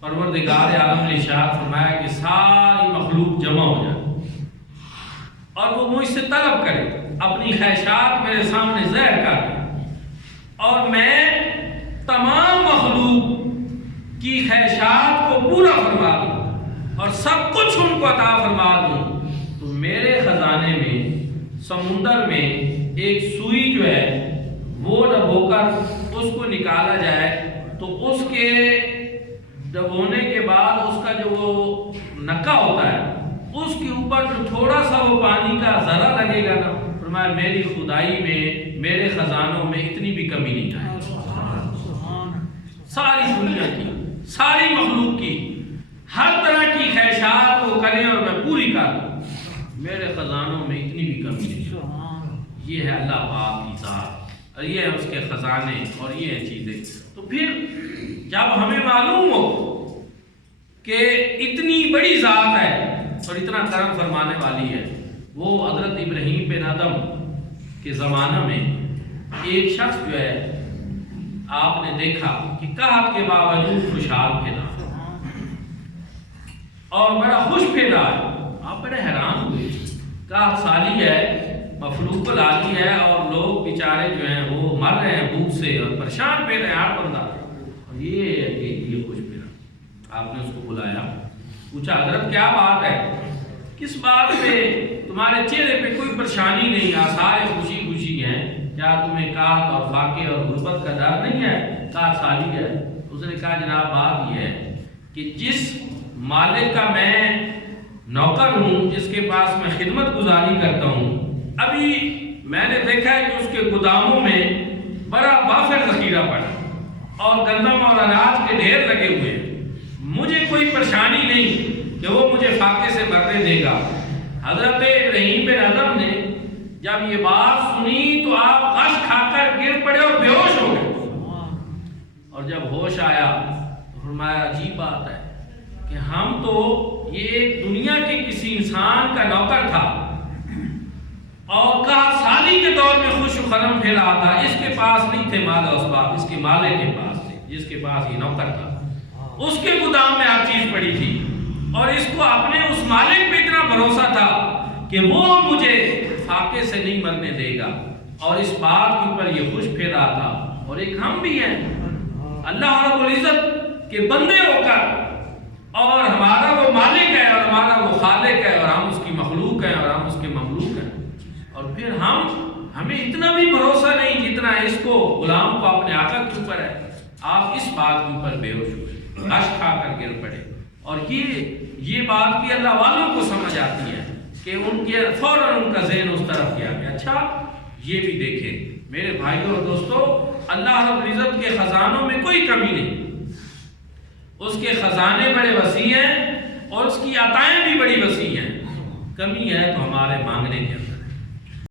پروردگار عالم نے ارشاد فرمایا کہ ساری مخلوق جمع ہو جائے اور وہ مجھ سے طلب کرے، اپنی خواہشات میرے سامنے ظاہر کر دے، اور میں تمام مخلوق کی خواہشات کو پورا فرما دوں اور سب کچھ ان کو عطا فرما دوں، تو میرے خزانے میں سمندر میں ایک سوئی جو ہے وہ ڈبو کر اس کو نکالا جائے، تو اس کے ڈبونے کے بعد اس کا جو وہ نکا ہوتا ہے اس کے اوپر جو تھوڑا سا وہ پانی کا ذرہ لگے گا نا، فرمایا میری خدائی میں، میرے خزانوں میں اتنی بھی کمی نہیں آئے۔ ساری دنیا کی، ساری مخلوق کی، ہر طرح کی خواہشات وہ کریں اور میں پوری کر دوں، میرے خزانوں میں اتنی بھی کمی نہیں۔ یہ ہے اللہ پاک کی ذات اور یہ ہے اس کے خزانے اور یہ ہیں چیزیں۔ تو پھر جب ہمیں معلوم ہو کہ اتنی بڑی ذات ہے اور اتنا کرم فرمانے والی ہے، وہ حضرت ابراہیم بن ادم کے زمانہ میں ایک شخص جو ہے آپ نے دیکھا کہ قحط کے باوجود خوشحال پھیلا اور بڑا خوش پھیلا ہے۔ آپ بڑے حیران ہوئے، قحط سالی ہے، مفلوق العالی ہے اور لوگ بیچارے جو ہیں وہ مر رہے ہیں بھوک سے اور پریشان پہ رہے ہیں، ہر بندہ، اور یہ خوش پھیلا۔ آپ نے اس کو بلایا، پوچھا حضرت کیا بات ہے، کس بات پہ تمہارے چہرے پہ کوئی پریشانی نہیں، آثار خوشی خوشی ہیں، کیا تمہیں قحط اور فاقے اور غربت کا ڈر نہیں ہے، قحط سالی ہے؟ اس نے کہا جناب بات یہ ہے کہ جس مالک کا میں نوکر ہوں، جس کے پاس میں خدمت گزاری کرتا ہوں، ابھی میں نے دیکھا ہے کہ اس کے گوداموں میں بڑا وافر ذخیرہ پڑا اور گندم اور اناج کے ڈھیر لگے ہوئے ہیں، مجھے کوئی پریشانی نہیں کہ وہ مجھے فاقے سے مرنے دے گا۔ حضرت ابراہیم بن ادم نے جب یہ بات سنی تو آپ غش کھا کر گر پڑے اور بے ہوش ہو گئے، اور جب ہوش آیا تو فرمایا عجیب بات ہے کہ ہم تو یہ ایک دنیا کے کسی انسان کا نوکر تھا اور قحط سالی کے دور میں خوش و خرم پھیلا تھا، اس کے پاس نہیں تھے مال و اسباب، اس کے مالک کے پاس تھے، جس کے پاس یہ نوکر تھا، اس کے گودام میں ہر چیز پڑی تھی، اور اس کو اپنے اس مالک پہ اتنا بھروسہ تھا کہ وہ مجھے فاقے سے نہیں مرنے دے گا، اور اس بات کے اوپر یہ خوش پھیلا تھا۔ اور ایک ہم بھی ہیں اللہ رب العزت کے بندے ہو کر، اور ہمارا وہ مالک ہے اور ہمارا وہ خالق ہے اور ہم اس کی مخلوق ہیں اور ہم اس کے مملوک ہیں، اور پھر ہمیں اتنا بھی بھروسہ نہیں جتنا اس کو غلام کو اپنے آقا کے اوپر ہے۔ آپ اس بات کے اوپر بے ہوش ہوئے، اشک کھا کر گر پڑے، اور یہ بات بھی اللہ والوں کو سمجھ آتی ہے کہ ان کے فوراً ان کا ذہن اس طرف گیا کہ اچھا یہ بھی دیکھیں میرے بھائیوں اور دوستو، اللہ رب العزت کے خزانوں میں کوئی کمی نہیں، اس کے خزانے بڑے وسیع ہیں اور اس کی عطائیں بھی بڑی وسیع ہیں، کمی ہے تو ہمارے مانگنے کے